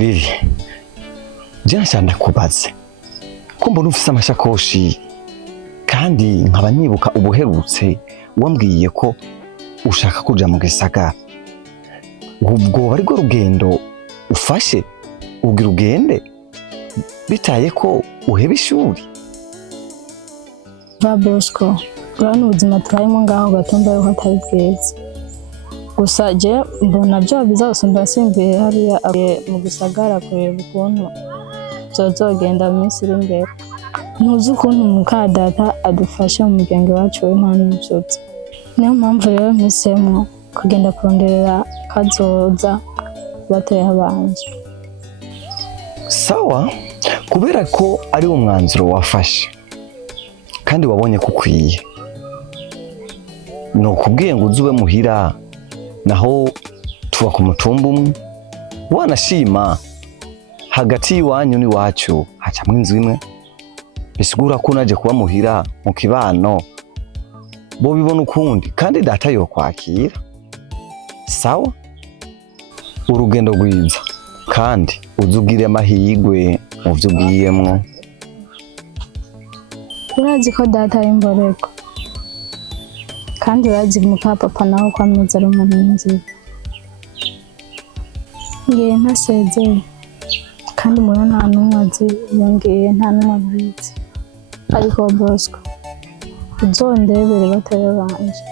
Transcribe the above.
Lili, jya nshanda kubaze ko mbona ufise amashakoshi kandi nkaba nibuka ubuherutse wambwiye ko ushaka kuja mu gisagara. Ubwo ariko rugendo ufashe ugira ugende bitaye ko uheba ishuri. Bosco, urabona ubuzima turayemo ngaho gatumba yuko atari bwiza. Gusa je mbona byo bizasumba simbiye hariya mu gisagara kureba ukuntu zozogenda mu minsi iri imbere. Ntuzi ukuntu mukadata adufasha mu muryango wacu we nta n'ubyutse. Niyo mpamvu rero mpisemo kugenda kuronderera kazoza bateye abanje. Sawa, kubera ko ari umwanzuro wafashe kandi wabonye ko ukwiye, nokubwiye ngo uzube muhira, naho tuba ku mutumba umwe. Wanashima hagati y'iwanyu n'iwacu hacamwo inzu imwe, bisigura ko unaje kuba muhira mu kibano bo bibona ukundi kandi data yo kwakira. Sawa, urugendo rwiza kandi uzugire amahigwe mu byo ugiyemwo. Urazi ko data ari imborego kandi urazi muka papa naho ko ameze ari umuntu nziza. Ngiye ntasezeye kandi mura nta n'umwe azi yongeye nta n'umwe abizi, ariko Bosco uzondebere bateye banje.